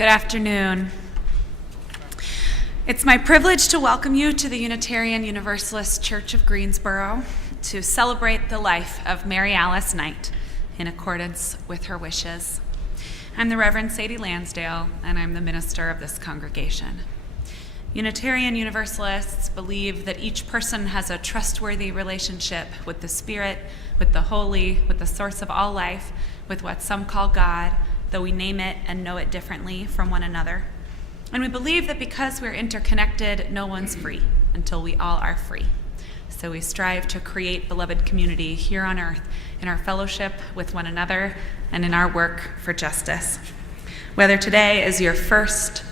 Good afternoon. It's my privilege to welcome you to the Unitarian Universalist Church of Greensboro to celebrate the life of Mary Alice Knight in accordance with her wishes. I'm the Reverend Sadie Lansdale, and I'm the minister of this congregation. Unitarian Universalists believe that each person has a trustworthy relationship with the Spirit, with the Holy, with the source of all life, with what some call God, though we name it and know it differently from one another. And we believe that because we're interconnected, no one's free until we all are free. So we strive to create beloved community here on earth in our fellowship with one another and in our work for justice. Whether today is your first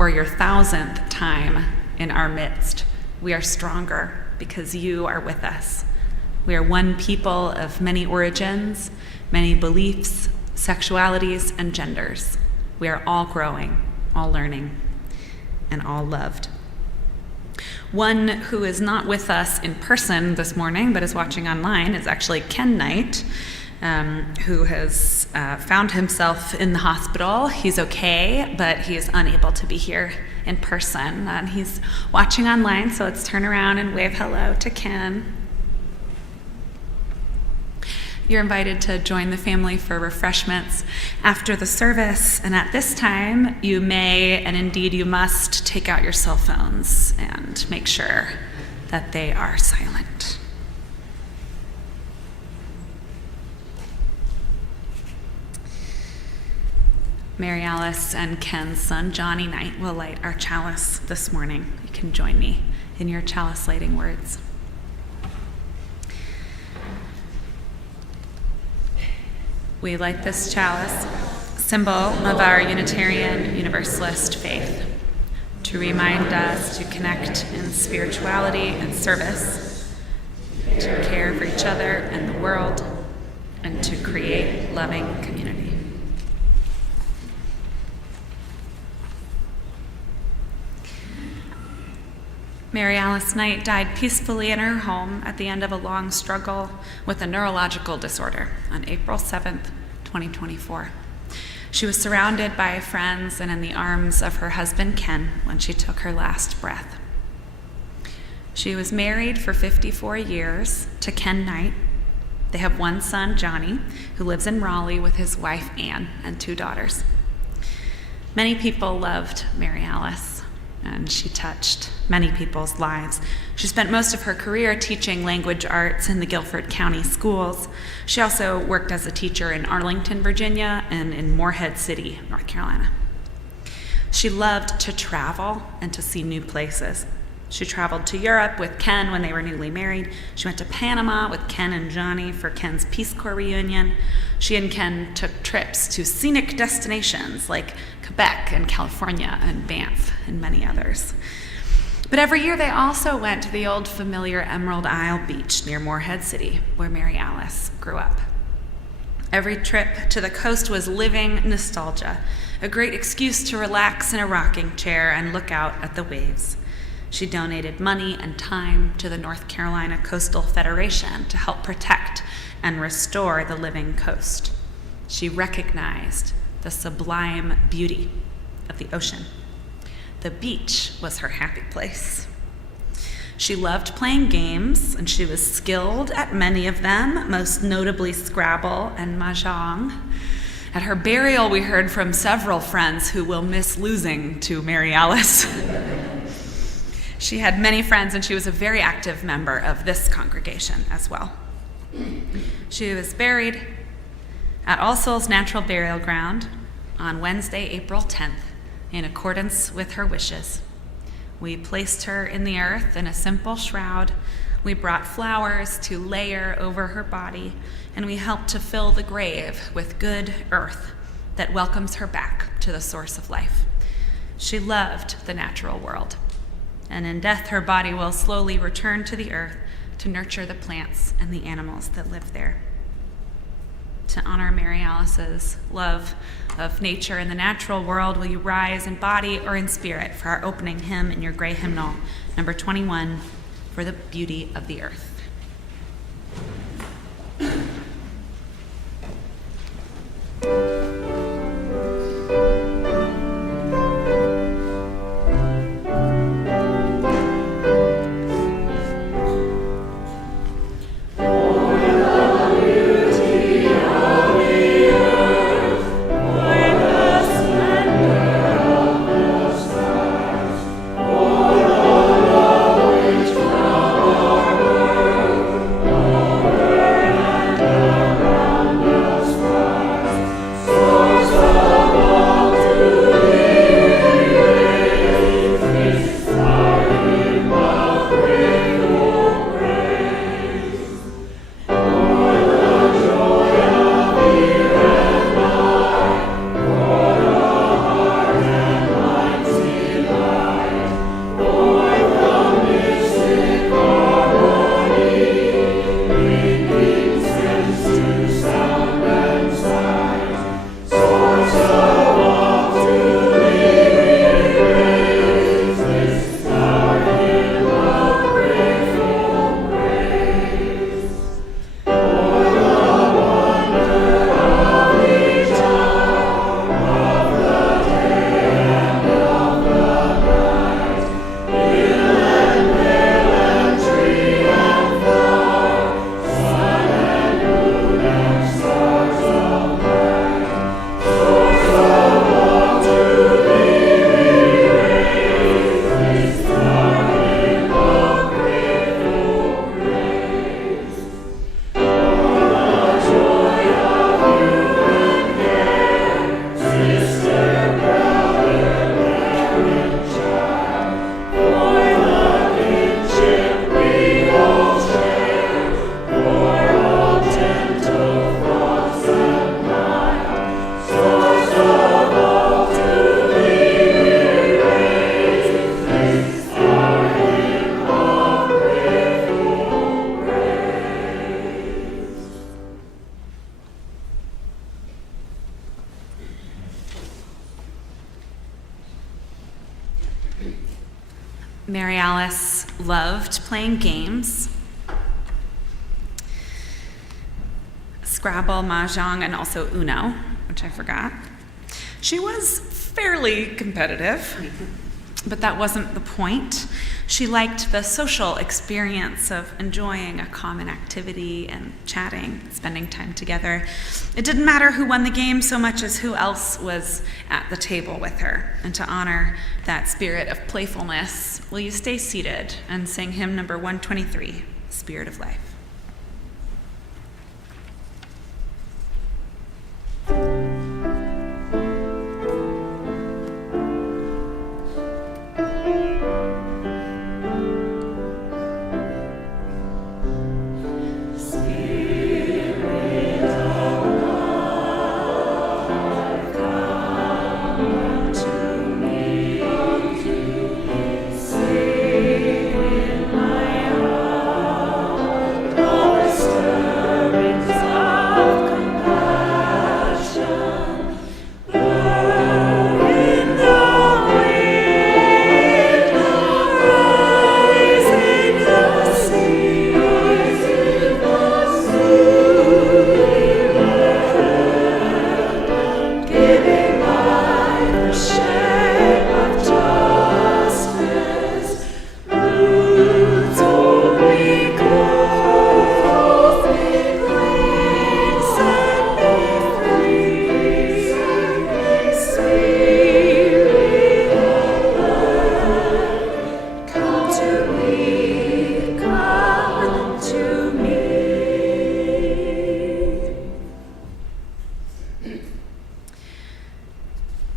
or your 1,000th time in our midst, we are stronger because you are with us. We are one people of many origins, many beliefs, sexualities, and genders. We are all growing, all learning, and all loved. One who is not with us in person this morning, but is watching online, is actually Ken Knight, who has found himself in the hospital. He's okay, but he is unable to be here in person. And he's watching online, so let's turn around and wave hello to Ken. You're invited to join the family for refreshments after the service, and at this time, you may, and indeed you must, take out your cell phones and make sure that they are silent. Mary Alice and Ken's son, Johnny Knight, will light our chalice this morning. You can join me in your chalice lighting words. We light this chalice, symbol of our Unitarian Universalist faith, to remind us to connect in spirituality and service, to care for each other and the world, and to create loving community. Mary Alice Knight died peacefully in her home at the end of a long struggle with a neurological disorder on April 7th, 2024. She was surrounded by friends and in the arms of her husband, Ken, when she took her last breath. She was married for 54 years to Ken Knight. They have one son, Johnny, who lives in Raleigh with his wife, Anne, and 2 daughters. Many people loved Mary Alice, and she touched many people's lives. She spent most of her career teaching language arts in the Guilford County schools. She also worked as a teacher in Arlington, Virginia, and in Morehead City, North Carolina. She loved to travel and to see new places. She traveled to Europe with Ken when they were newly married. She went to Panama with Ken and Johnny for Ken's Peace Corps reunion. She and Ken took trips to scenic destinations like Quebec and California and Banff and many others. But every year they also went to the old familiar Emerald Isle Beach near Morehead City, where Mary Alice grew up. Every trip to the coast was living nostalgia, a great excuse to relax in a rocking chair and look out at the waves. She donated money and time to the North Carolina Coastal Federation to help protect and restore the living coast. She recognized the sublime beauty of the ocean. The beach was her happy place. She loved playing games, and she was skilled at many of them, most notably Scrabble and Mahjong. At her burial, we heard from several friends who will miss losing to Mary Alice. She had many friends, and she was a very active member of this congregation as well. She was buried at All Souls Natural Burial Ground on Wednesday, April 10th, in accordance with her wishes. We placed her in the earth in a simple shroud. We brought flowers to layer over her body, and we helped to fill the grave with good earth that welcomes her back to the source of life. She loved the natural world, and in death her body will slowly return to the earth to nurture the plants and the animals that live there. To honor Mary Alice's love of nature and the natural world, will you rise in body or in spirit for our opening hymn in your gray hymnal, number 21, For the Beauty of the Earth. Mary Alice loved playing games, Scrabble, Mahjong, and also Uno, which I forgot. She was fairly competitive, but that wasn't the point. She liked the social experience of enjoying a common activity and chatting, spending time together. It didn't matter who won the game so much as who else was at the table with her. And to honor that spirit of playfulness, will you stay seated and sing hymn number 123, Spirit of Life?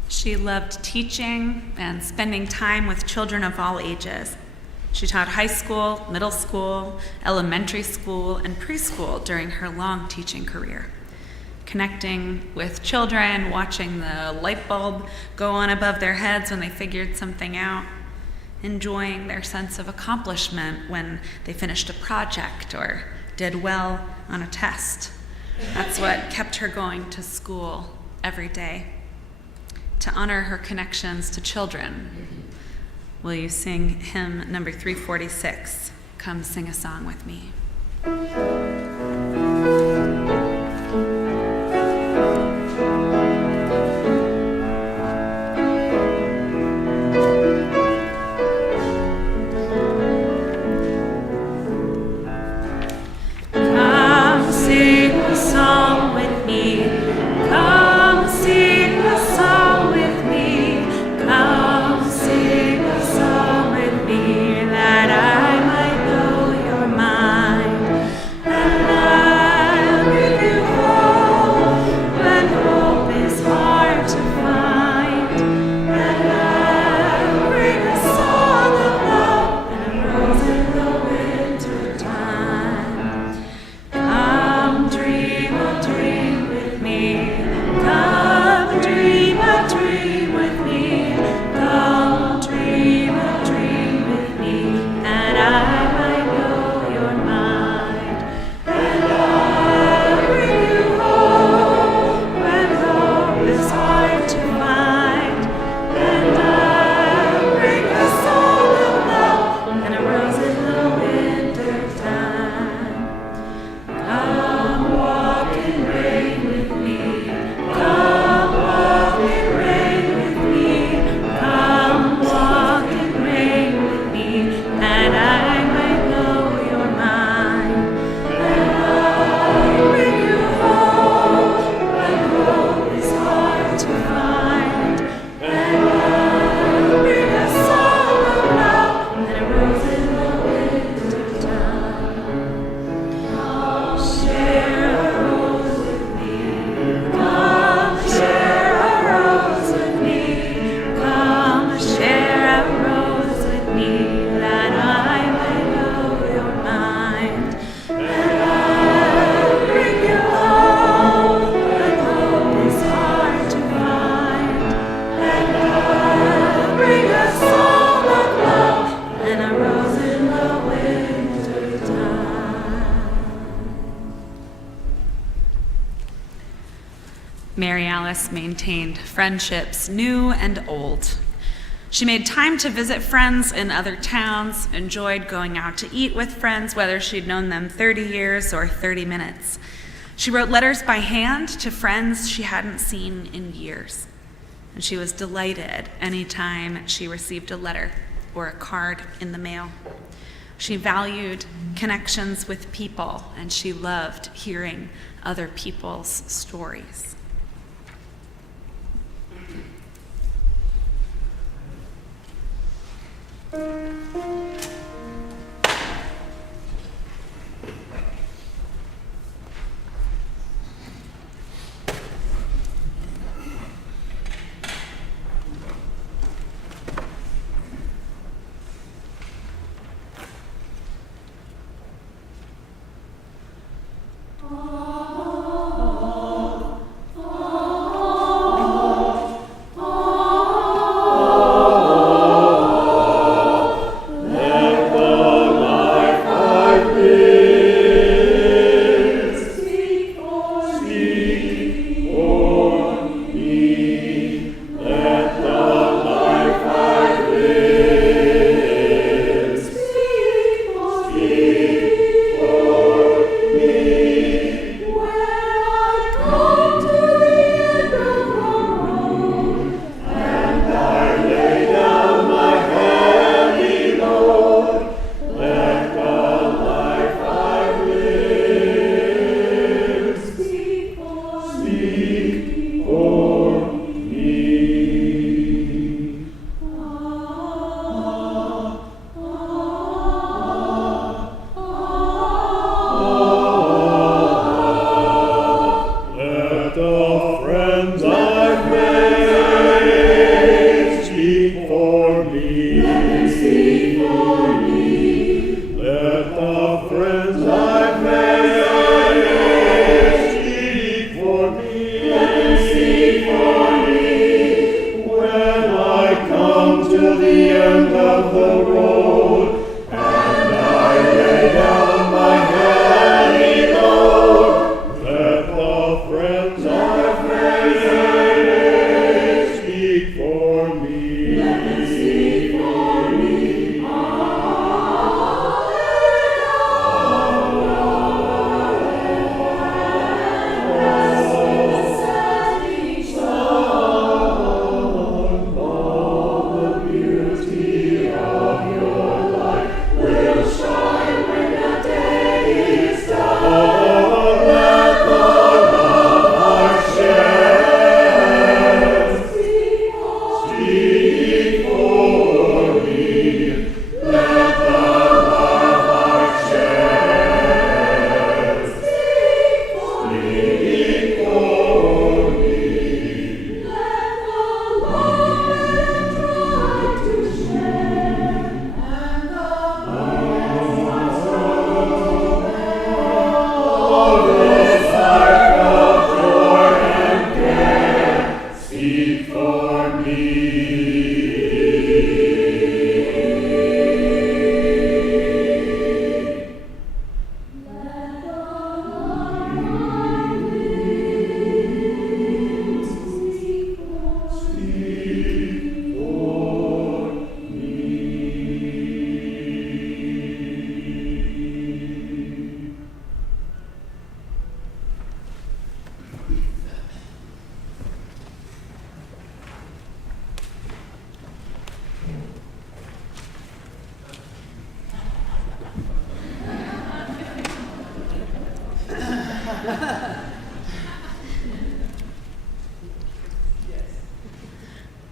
She loved teaching and spending time with children of all ages. She taught high school, middle school, elementary school, and preschool during her long teaching career. Connecting with children, watching the light bulb go on above their heads when they figured something out, enjoying their sense of accomplishment when they finished a project or did well on a test. That's what kept her going to school every day. To honor her connections to children, will you sing hymn number 346, Come Sing a Song with Me? Come sing a song with me. Come sing a song with me. Come sing a song with me, that I might know your mind. And I'll give you hope when hope is hard to find. And I'll bring a song of love and a rose in the winter time. Come dream a dream with me. Come dream a dream with me. Come dream a dream with me, that I might know your mind. And I'll bring you hope when hope is hard to find. And I'll bring a song of love and a rose in the winter time. Come walk in rain with me. Come walk in rain with me. Come walk in rain with me, that I might know your mind. And I'll bring you hope when hope is hard to find. And I'll bring a song of love and a rose in the winter time. Share a rose with me. Come share a rose with me. Come share a rose with me, that I might know your mind. And I'll bring you hope when hope is hard to find. And I'll bring a song of love and a rose in the winter time. Mary Alice maintained friendships new and old. She made time to visit friends in other towns, enjoyed going out to eat with friends, whether she'd known them 30 years or 30 minutes. She wrote letters by hand to friends she hadn't seen in years. And she was delighted anytime she received a letter or a card in the mail. She valued connections with people, and she loved hearing other people's stories.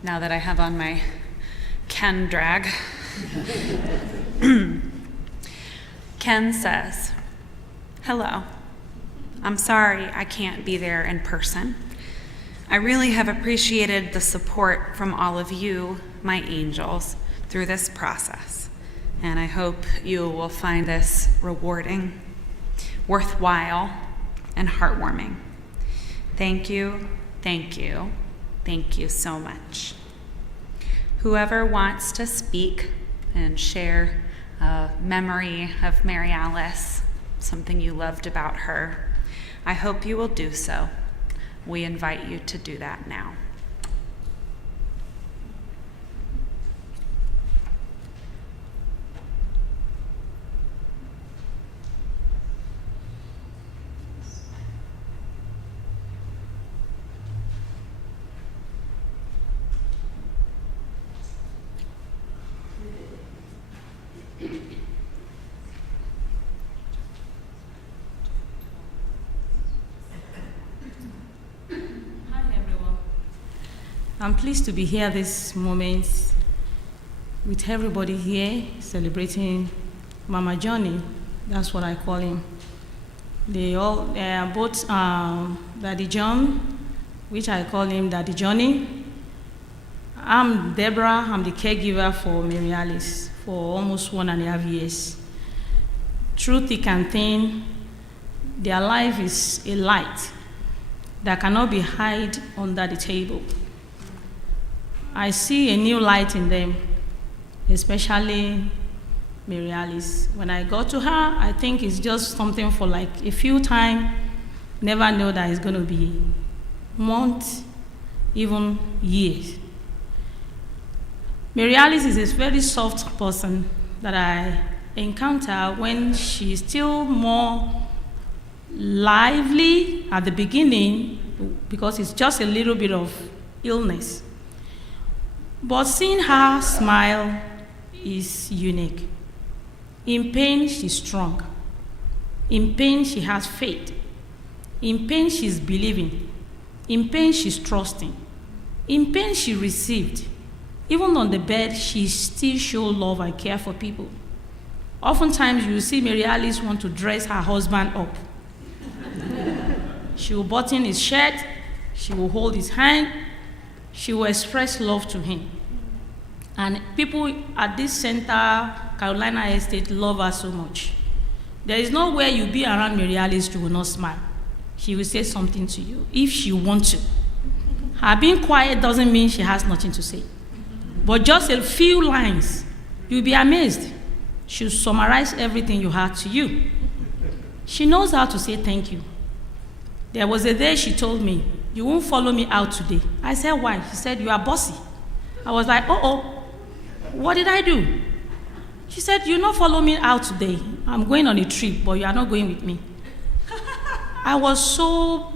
Now that I have on my Ken drag. Ken says, "Hello. I'm sorry I can't be there in person. I really have appreciated the support from all of you, my angels, through this process, and I hope you will find this rewarding, worthwhile, and heartwarming. Thank you, thank you, thank you so much." Whoever wants to speak and share a memory of Mary Alice, something you loved about her, I hope you will do so. We invite you to do that now. I'm pleased to be here this moment with everybody here celebrating Mama Johnny. That's what I call him. They are both Daddy John, which I call him Daddy Johnny. I'm Deborah. I'm the caregiver for Mary Alice for almost 1.5 years. Through thick and thin, their life is a light that cannot be hid under the table. I see a new light in them, especially Mary Alice. When I got to her, I think it's just something for like a few times. Never know that it's going to be months, even years. Mary Alice is a very soft person that I encounter when she's still more lively at the beginning because it's just a little bit of illness. But seeing her smile is unique. In pain, she's strong. In pain, she has faith. In pain, she's believing. In pain, she's trusting. In pain, she received. Even on the bed, she still shows love and care for people. Oftentimes, you see Mary Alice want to dress her husband up. She will button his shirt. She will hold his hand. She will express love to him. And people at this center, Carolina Estate, love her so much. There is nowhere you be around Mary Alice, she will not smile. She will say something to you if she wants to. Her being quiet doesn't mean she has nothing to say. But just a few lines, you'll be amazed. She'll summarize everything you had to you. She knows how to say thank you. There was a day she told me, "You won't follow me out today." I said, "Why?" She said, "You are bossy." I was like, "Uh-oh, what did I do?" She said, "You not follow me out today. I'm going on a trip, but you are not going with me." I was so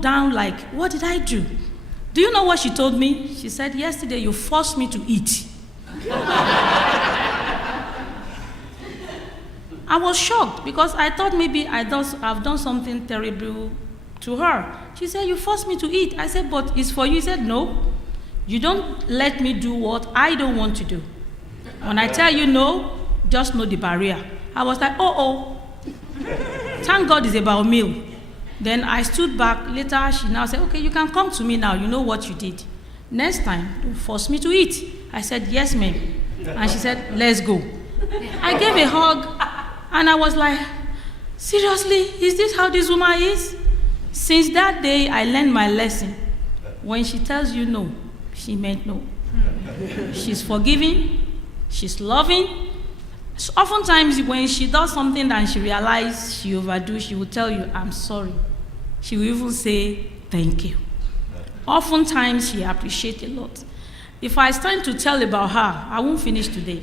down, like, what did I do? Do you know what she told me? She said, "Yesterday you forced me to eat." I was shocked because I thought maybe I've done something terrible to her. She said, "You forced me to eat." I said, "But it's for you." She said, "No, you don't let me do what I don't want to do. When I tell you no, just know the barrier." I was like, "Oh, thank God it's about meal." Then I stood back. Later, she now said, "Okay, you can come to me now. You know what you did. Next time, don't force me to eat." I said, "Yes, ma'am." And she said, "Let's go." I gave a hug, and I was like, seriously, is this how this woman is? Since that day, I learned my lesson. When she tells you no, she meant no. She's forgiving. She's loving. So oftentimes, when she does something and she realizes she overdo, she will tell you, "I'm sorry." She will even say, "Thank you." Oftentimes, she appreciates a lot. If I stand to tell about her, I won't finish today.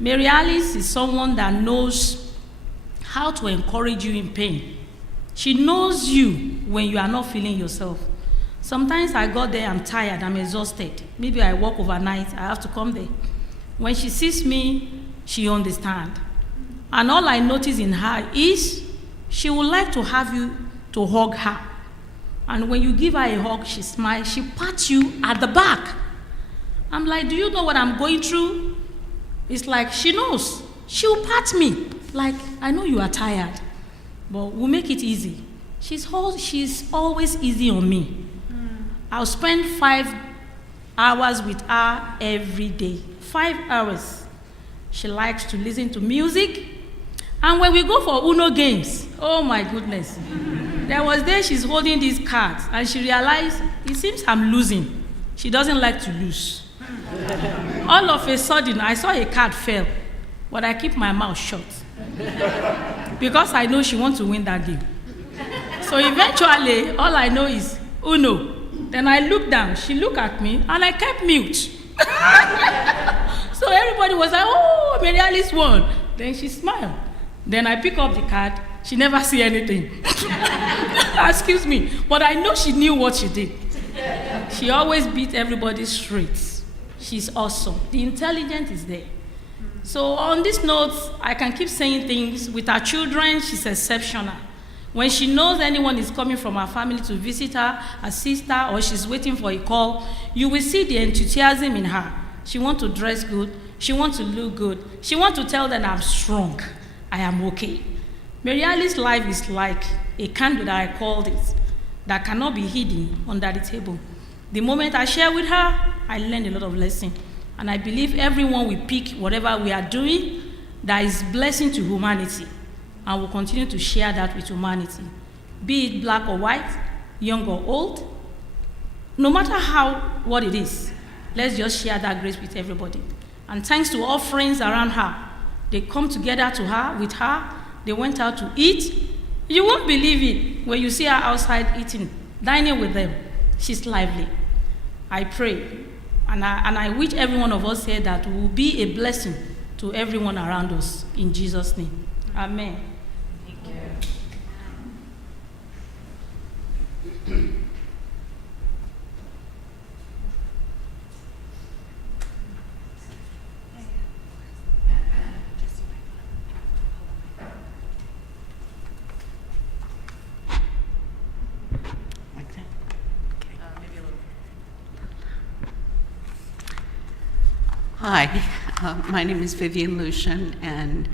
Mary Alice is someone that knows how to encourage you in pain. She knows you when you are not feeling yourself. Sometimes I got there, I'm tired, I'm exhausted. Maybe I work overnight, I have to come there. When she sees me, she understands. And all I notice in her is she would like to have you to hug her. And when you give her a hug, she smiles, she pats you at the back. I'm like, "Do you know what I'm going through?" It's like she knows. She will pat me. Like, "I know you are tired, but we'll make it easy." She's always easy on me. I'll spend 5 hours with her every day. 5 hours. She likes to listen to music. And when we go for Uno games, oh my goodness. There was a day she's holding these cards and she realized, it seems I'm losing. She doesn't like to lose. All of a sudden, I saw a card fell, but I keep my mouth shut because I know she wants to win that game. So eventually, all I know is Uno. Then I looked down, she looked at me, and I kept mute. So everybody was like, "Oh, Mary Alice won." Then she smiled. Then I pick up the card, she never see anything. Excuse me, but I know she knew what she did. She always beat everybody straight. She's awesome. The intelligence is there. So on this note, I can keep saying things. With our children, she's exceptional. When she knows anyone is coming from her family to visit her, a sister, or she's waiting for a call, you will see the enthusiasm in her. She wants to dress good. She wants to look good. She wants to tell them, I'm strong. I am okay. Mary Alice's life is like a candle that I called it, that cannot be hidden under the table. The moment I share with her, I learn a lot of lessons. And I believe everyone will pick whatever we are doing that is blessing to humanity, and will continue to share that with humanity. Be it black or white, young or old, no matter what it is, let's just share that grace with everybody. And thanks to all friends around her, they come together with her, they went out to eat. You won't believe it when you see her outside eating, dining with them. She's lively. I pray, and I wish every one of us here that we will be a blessing to everyone around us. In Jesus' name, amen. Hi, my name is Vivian Lucian, and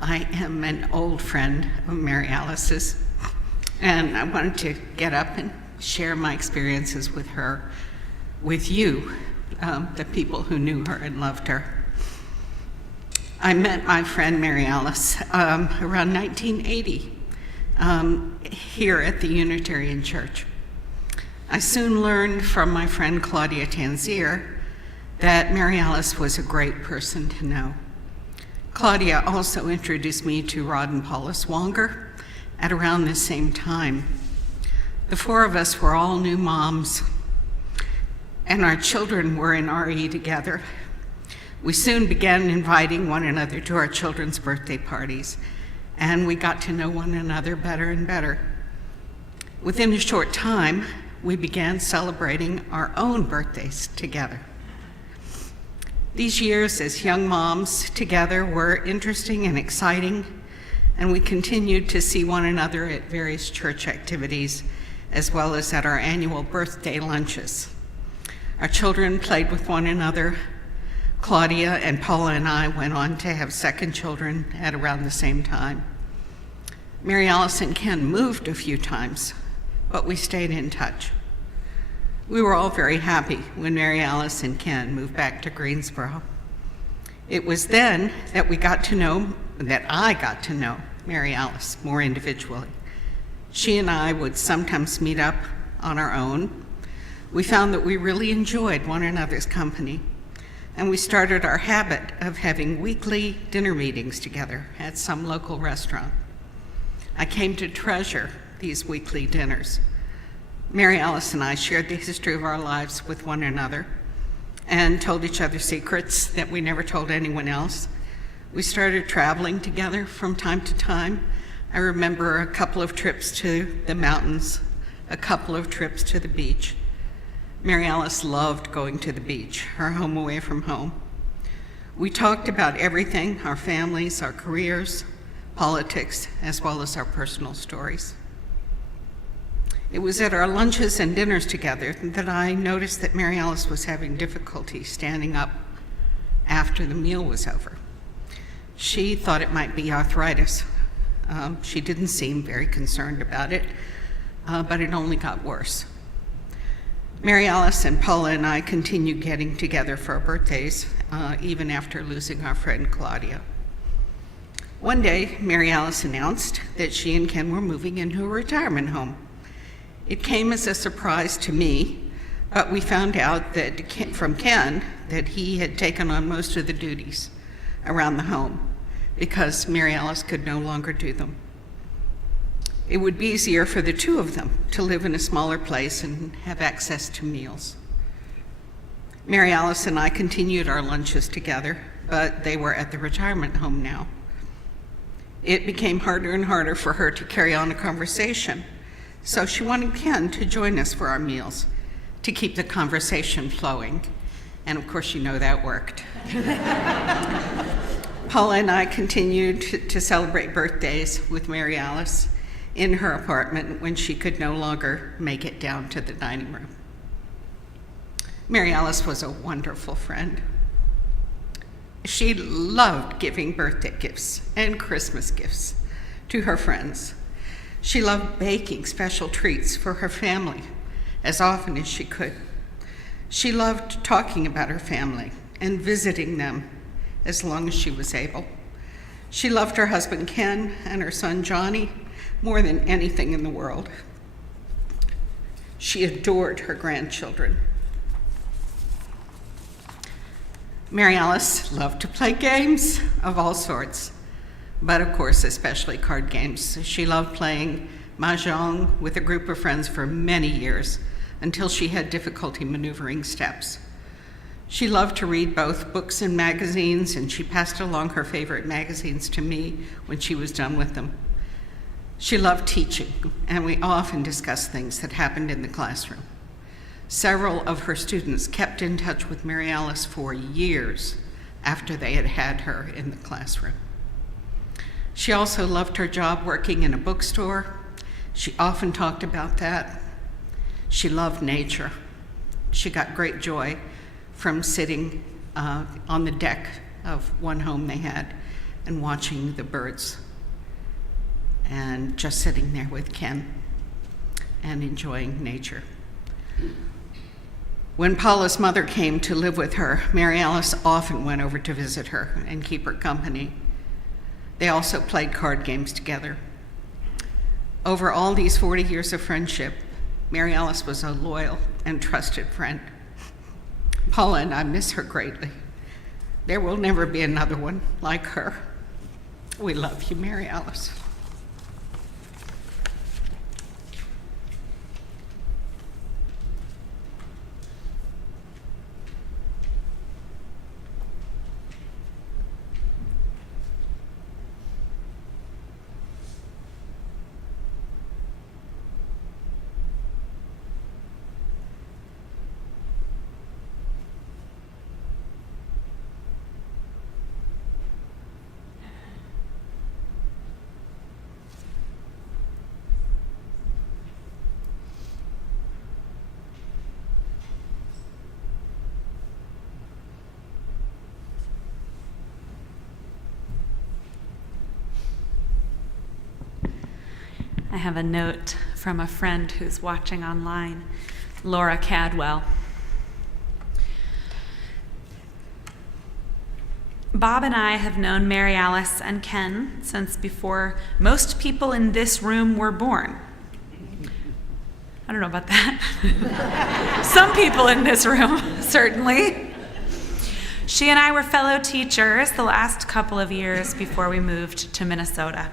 I am an old friend of Mary Alice's, and I wanted to get up and share my experiences with her, with you, the people who knew her and loved her. I met my friend Mary Alice around 1980 here at the Unitarian Church. I soon learned from my friend Claudia Tanzier that Mary Alice was a great person to know. Claudia also introduced me to Rod and Paula Swanger at around the same time. The four of us were all new moms, and our children were in RE together. We soon began inviting one another to our children's birthday parties, and we got to know one another better and better. Within a short time, we began celebrating our own birthdays together. These years as young moms together were interesting and exciting, and we continued to see one another at various church activities, as well as at our annual birthday lunches. Our children played with one another. Claudia and Paula and I went on to have second children at around the same time. Mary Alice and Ken moved a few times, but we stayed in touch. We were all very happy when Mary Alice and Ken moved back to Greensboro. It was then that I got to know Mary Alice more individually. She and I would sometimes meet up on our own. We found that we really enjoyed one another's company, and we started our habit of having weekly dinner meetings together at some local restaurant. I came to treasure these weekly dinners. Mary Alice and I shared the history of our lives with one another and told each other secrets that we never told anyone else. We started traveling together from time to time. I remember a couple of trips to the mountains, a couple of trips to the beach. Mary Alice loved going to the beach, her home away from home. We talked about everything, our families, our careers, politics, as well as our personal stories. It was at our lunches and dinners together that I noticed that Mary Alice was having difficulty standing up after the meal was over. She thought it might be arthritis. She didn't seem very concerned about it, but it only got worse. Mary Alice and Paula and I continued getting together for our birthdays, even after losing our friend Claudia. One day, Mary Alice announced that she and Ken were moving into a retirement home. It came as a surprise to me, but we found out from Ken that he had taken on most of the duties around the home because Mary Alice could no longer do them. It would be easier for the two of them to live in a smaller place and have access to meals. Mary Alice and I continued our lunches together, but they were at the retirement home now. It became harder and harder for her to carry on a conversation, so she wanted Ken to join us for our meals to keep the conversation flowing. And of course, you know that worked. Paula and I continued to celebrate birthdays with Mary Alice. in her apartment when she could no longer make it down to the dining room. Mary Alice was a wonderful friend. She loved giving birthday gifts and Christmas gifts to her friends. She loved baking special treats for her family as often as she could. She loved talking about her family and visiting them as long as she was able. She loved her husband Ken and her son Johnny more than anything in the world. She adored her grandchildren. Mary Alice loved to play games of all sorts, but of course, especially card games. She loved playing mahjong with a group of friends for many years until she had difficulty maneuvering steps. She loved to read both books and magazines, and she passed along her favorite magazines to me when she was done with them. She loved teaching, and we often discussed things that happened in the classroom. Several of her students kept in touch with Mary Alice for years after they had had her in the classroom. She also loved her job working in a bookstore. She often talked about that. She loved nature. She got great joy from sitting on the deck of one home they had and watching the birds and just sitting there with Ken and enjoying nature. When Paula's mother came to live with her, Mary Alice often went over to visit her and keep her company. They also played card games together. Over all these 40 years of friendship, Mary Alice was a loyal and trusted friend. Paula and I miss her greatly. There will never be another one like her. We love you, Mary Alice. I have a note from a friend who's watching online, Laura Cadwell. Bob and I have known Mary Alice and Ken since before most people in this room were born. I don't know about that. Some people in this room, certainly. She and I were fellow teachers the last couple of years before we moved to Minnesota.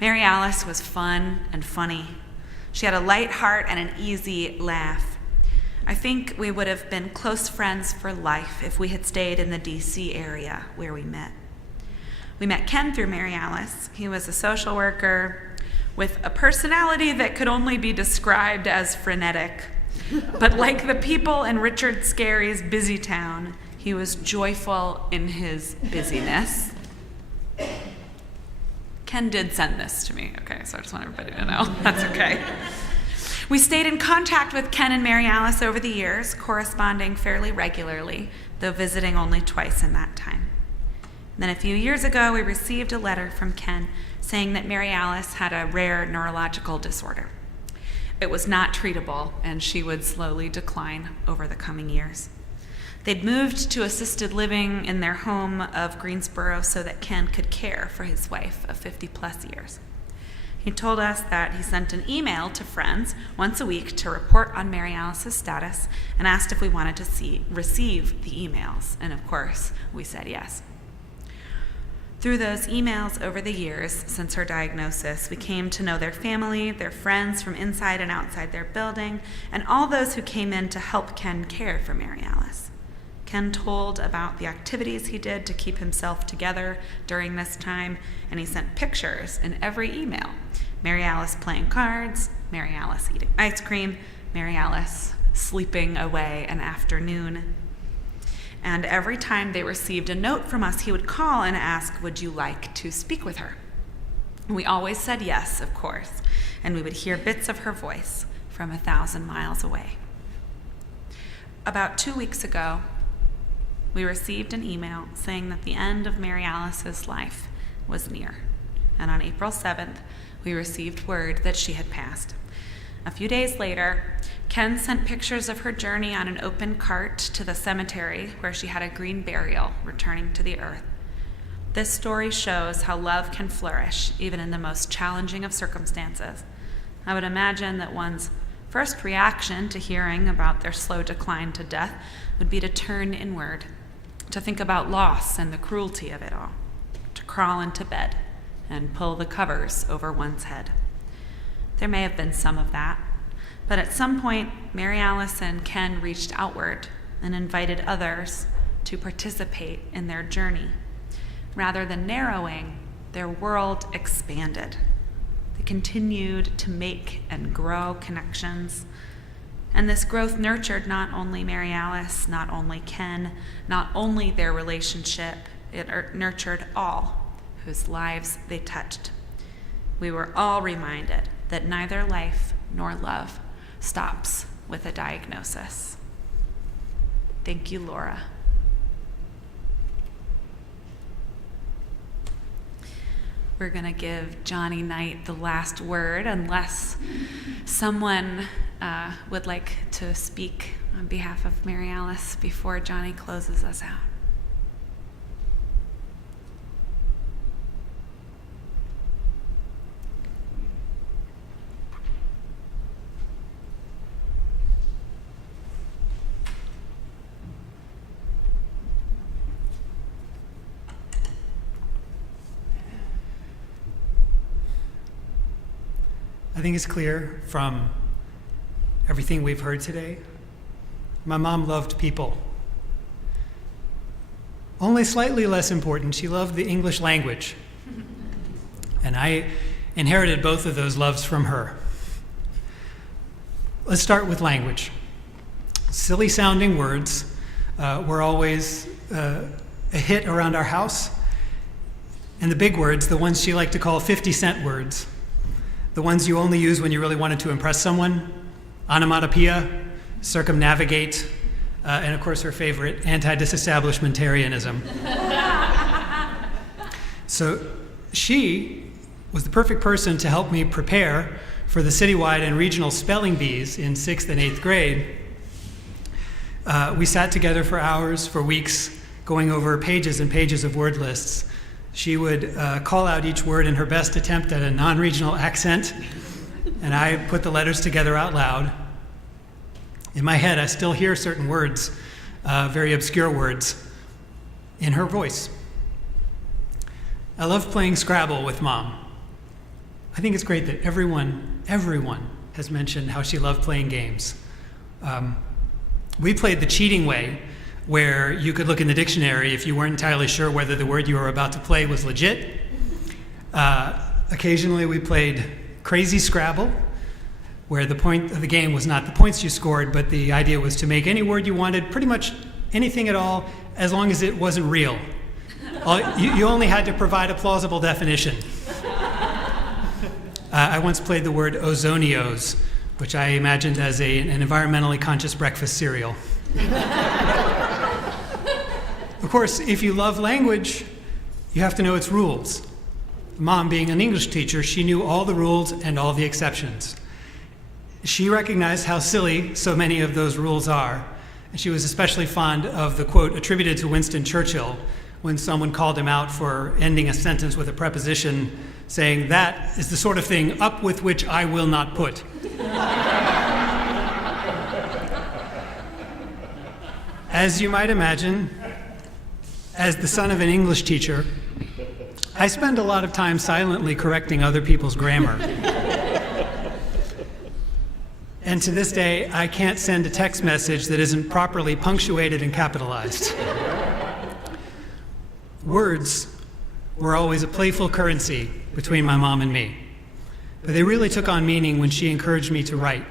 Mary Alice was fun and funny. She had a light heart and an easy laugh. I think we would have been close friends for life if we had stayed in the DC area where we met. We met Ken through Mary Alice. He was a social worker with a personality that could only be described as frenetic. But like the people in Richard Scarry's Busy Town, he was joyful in his busyness. Ken did send this to me, okay, so I just want everybody to know. That's okay. We stayed in contact with Ken and Mary Alice over the years, corresponding fairly regularly, though visiting only twice in that time. And then a few years ago, we received a letter from Ken saying that Mary Alice had a rare neurological disorder. It was not treatable, and she would slowly decline over the coming years. They'd moved to assisted living in their home of Greensboro so that Ken could care for his wife of 50 plus years. He told us that he sent an email to friends once a week to report on Mary Alice's status and asked if we wanted to receive the emails. And of course, we said yes. Through those emails over the years since her diagnosis, we came to know their family, their friends from inside and outside their building, and all those who came in to help Ken care for Mary Alice. Ken told about the activities he did to keep himself together during this time, and he sent pictures in every email. Mary Alice playing cards, Mary Alice eating ice cream, Mary Alice sleeping away an afternoon. And every time they received a note from us, he would call and ask, "Would you like to speak with her?" We always said yes, of course, and we would hear bits of her voice from 1,000 miles away. About 2 weeks ago, we received an email saying that the end of Mary Alice's life was near, and on April 7th, we received word that she had passed. A few days later, Ken sent pictures of her journey on an open cart to the cemetery where she had a green burial returning to the earth. This story shows how love can flourish even in the most challenging of circumstances. I would imagine that one's first reaction to hearing about their slow decline to death would be to turn inward, to think about loss and the cruelty of it all, to crawl into bed and pull the covers over one's head. There may have been some of that, but at some point, Mary Alice and Ken reached outward and invited others to participate in their journey. Rather than narrowing, their world expanded. They continued to make and grow connections. And this growth nurtured not only Mary Alice, not only Ken, not only their relationship, it nurtured all whose lives they touched. We were all reminded that neither life nor love stops with a diagnosis. Thank you, Laura. We're going to give Johnny Knight the last word, unless someone would like to speak on behalf of Mary Alice before Johnny closes us out. I think it's clear from everything we've heard today. My mom loved people. Only slightly less important, she loved the English language. And I inherited both of those loves from her. Let's start with language. Silly sounding words were always a hit around our house. And the big words, the ones she liked to call 50-cent words, the ones you only use when you really wanted to impress someone, onomatopoeia, circumnavigate, and of course her favorite, anti-disestablishmentarianism. So she was the perfect person to help me prepare for the citywide and regional spelling bees in 6th and 8th grade. We sat together for hours, for weeks, going over pages and pages of word lists. She would call out each word in her best attempt at a non-regional accent, and I put the letters together out loud. In my head, I still hear certain words, very obscure words, in her voice. I love playing Scrabble with Mom. I think it's great that everyone has mentioned how she loved playing games. We played the cheating way, where you could look in the dictionary if you weren't entirely sure whether the word you were about to play was legit. Occasionally we played Crazy Scrabble, where the point of the game was not the points you scored, but the idea was to make any word you wanted, pretty much anything at all, as long as it wasn't real. You only had to provide a plausible definition. I once played the word ozonios, which I imagined as an environmentally conscious breakfast cereal. Of course, if you love language, you have to know its rules. Mom, being an English teacher, she knew all the rules and all the exceptions. She recognized how silly so many of those rules are, and she was especially fond of the quote attributed to Winston Churchill when someone called him out for ending a sentence with a preposition, saying, "That is the sort of thing up with which I will not put." As you might imagine, as the son of an English teacher, I spend a lot of time silently correcting other people's grammar. And to this day, I can't send a text message that isn't properly punctuated and capitalized. Words were always a playful currency between my mom and me, but they really took on meaning when she encouraged me to write.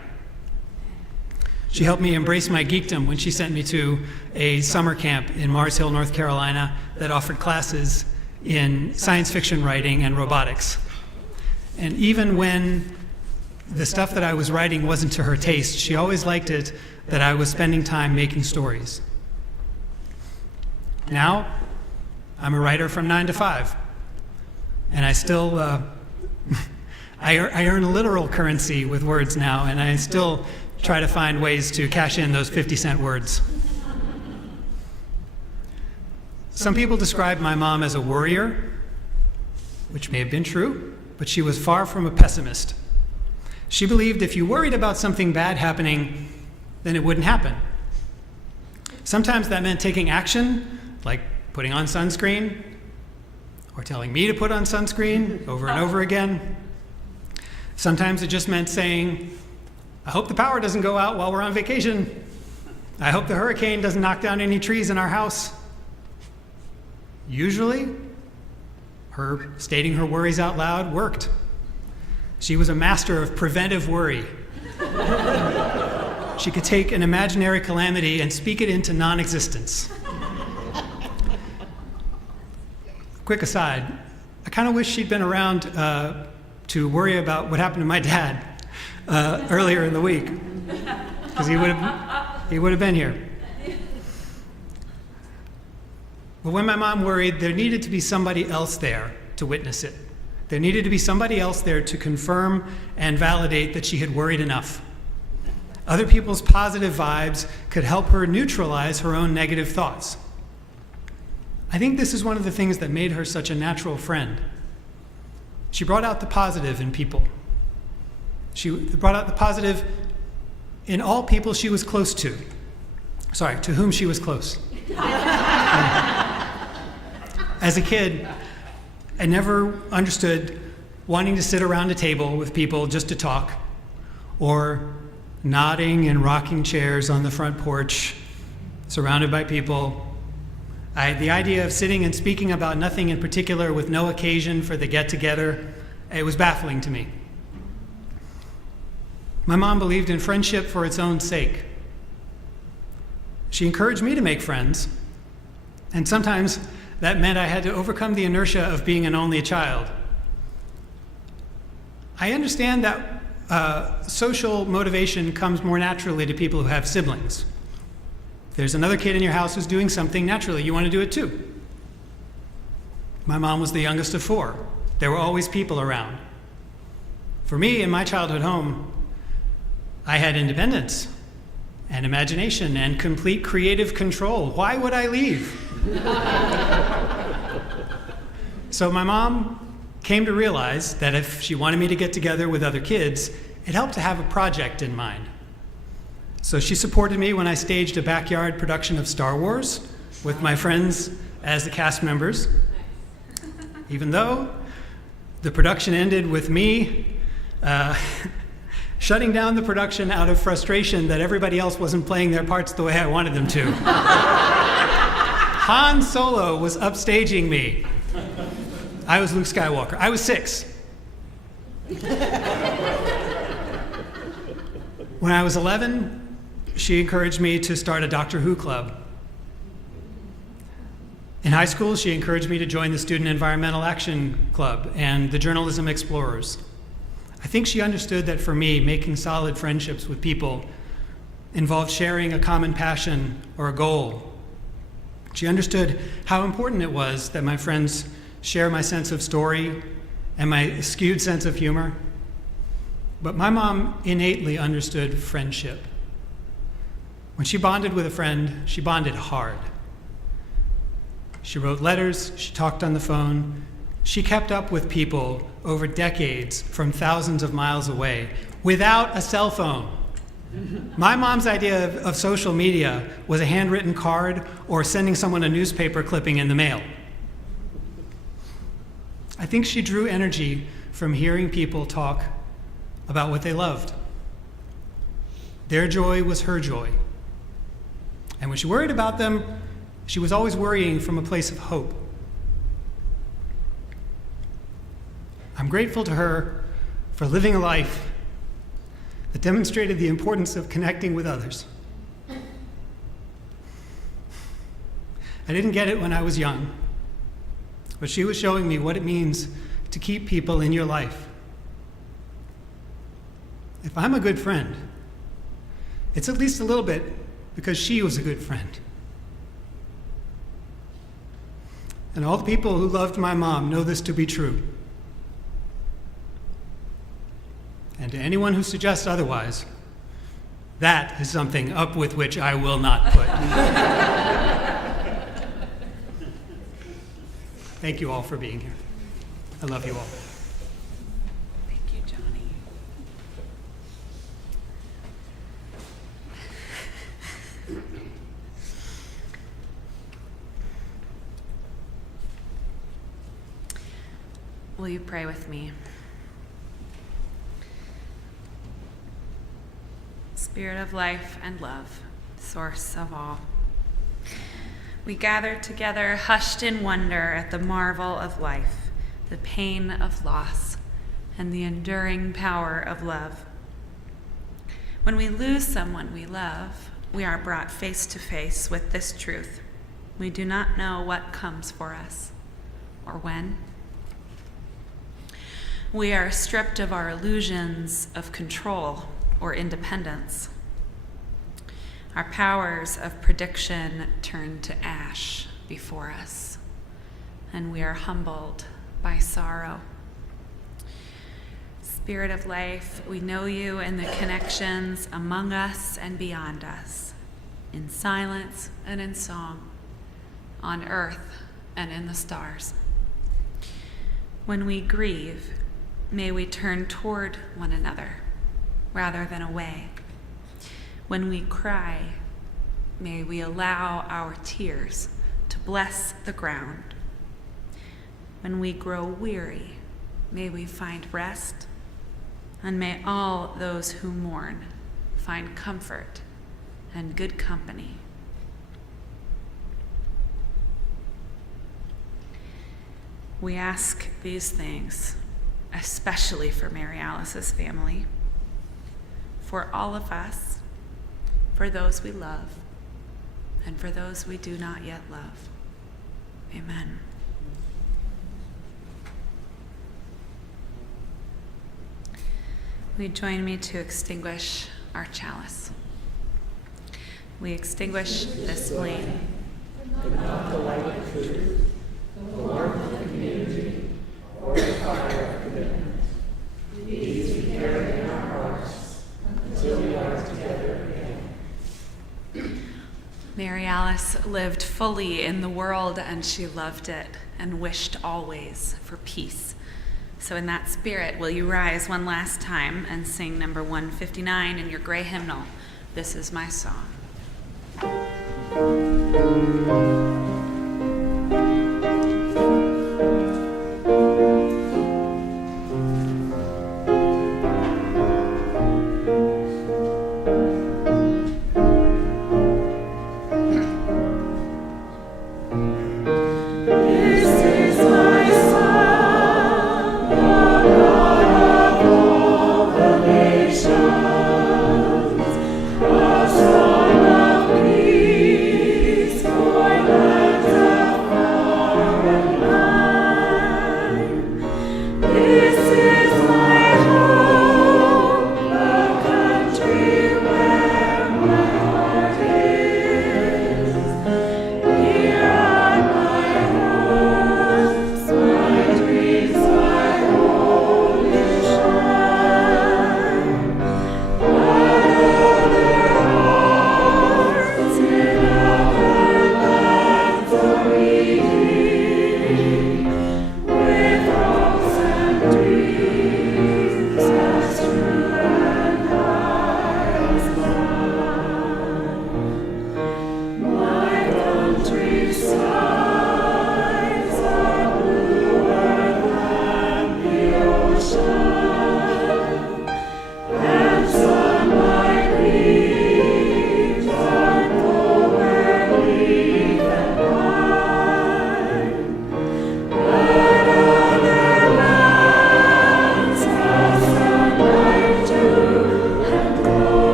She helped me embrace my geekdom when she sent me to a summer camp in Mars Hill, North Carolina, that offered classes in science fiction writing and robotics. And even when the stuff that I was writing wasn't to her taste, she always liked it that I was spending time making stories. Now, I'm a writer from 9 to 5, and I still, I earn literal currency with words now, and I still try to find ways to cash in those 50-cent words. Some people describe my mom as a worrier, which may have been true, but she was far from a pessimist. She believed if you worried about something bad happening, then it wouldn't happen. Sometimes that meant taking action, like putting on sunscreen, or telling me to put on sunscreen over and over again. Sometimes it just meant saying, I hope the power doesn't go out while we're on vacation. I hope the hurricane doesn't knock down any trees in our house. Usually, her stating her worries out loud worked. She was a master of preventive worry. She could take an imaginary calamity and speak it into non-existence. Quick aside, I kind of wish she'd been around to worry about what happened to my dad earlier in the week, because he would have been here. But when my mom worried, there needed to be somebody else there to witness it. There needed to be somebody else there to confirm and validate that she had worried enough. Other people's positive vibes could help her neutralize her own negative thoughts. I think this is one of the things that made her such a natural friend. She brought out the positive in people. She brought out the positive in all people she was close to. Sorry, to whom she was close. As a kid, I never understood wanting to sit around a table with people just to talk, or nodding in rocking chairs on the front porch, surrounded by people. The idea of sitting and speaking about nothing in particular with no occasion for the get-together, it was baffling to me. My mom believed in friendship for its own sake. She encouraged me to make friends, and sometimes that meant I had to overcome the inertia of being an only child. I understand that social motivation comes more naturally to people who have siblings. If there's another kid in your house who's doing something, naturally you want to do it too. My mom was the youngest of 4. There were always people around. For me, in my childhood home, I had independence and imagination and complete creative control. Why would I leave? So my mom came to realize that if she wanted me to get together with other kids, it helped to have a project in mind. So she supported me when I staged a backyard production of Star Wars with my friends as the cast members. Even though the production ended with me shutting down the production out of frustration that everybody else wasn't playing their parts the way I wanted them to. Han Solo was upstaging me. I was Luke Skywalker. I was 6. When I was 11, she encouraged me to start a Doctor Who club. In high school, she encouraged me to join the Student Environmental Action Club and the Journalism Explorers. I think she understood that for me, making solid friendships with people involved sharing a common passion or a goal. She understood how important it was that my friends share my sense of story and my skewed sense of humor. But my mom innately understood friendship. When she bonded with a friend, she bonded hard. She wrote letters, she talked on the phone, she kept up with people over decades from thousands of miles away without a cell phone. My mom's idea of social media was a handwritten card or sending someone a newspaper clipping in the mail. I think she drew energy from hearing people talk about what they loved. Their joy was her joy. And when she worried about them, she was always worrying from a place of hope. I'm grateful to her for living a life that demonstrated the importance of connecting with others. I didn't get it when I was young, but she was showing me what it means to keep people in your life if I'm a good friend, it's at least a little bit because she was a good friend. And all the people who loved my mom know this to be true. And to anyone who suggests otherwise, that is something up with which I will not put. Thank you all for being here. I love you all. Thank you, Johnny. Will you pray with me? Spirit of life and love, source of all. We gather together, hushed in wonder at the marvel of life, the pain of loss, and the enduring power of love. When we lose someone we love, we are brought face to face with this truth. We do not know what comes for us or when. We are stripped of our illusions of control or independence. Our powers of prediction turn to ash before us, and we are humbled by sorrow. Spirit of life, we know you in the connections among us and beyond us, in silence and in song, on earth and in the stars. When we grieve, may we turn toward one another rather than away. When we cry, may we allow our tears to bless the ground. When we grow weary, may we find rest, and may all those who mourn find comfort and good company. We ask these things, especially for Mary Alice's family, for all of us, for those we love, and for those we do not yet love. Amen. Will you join me to extinguish our chalice? We extinguish this flame. Mary Alice lived fully in the world, and she loved it and wished always for peace. So in that spirit, will you rise one last time and sing number 159 in your gray hymnal, This Is My Song.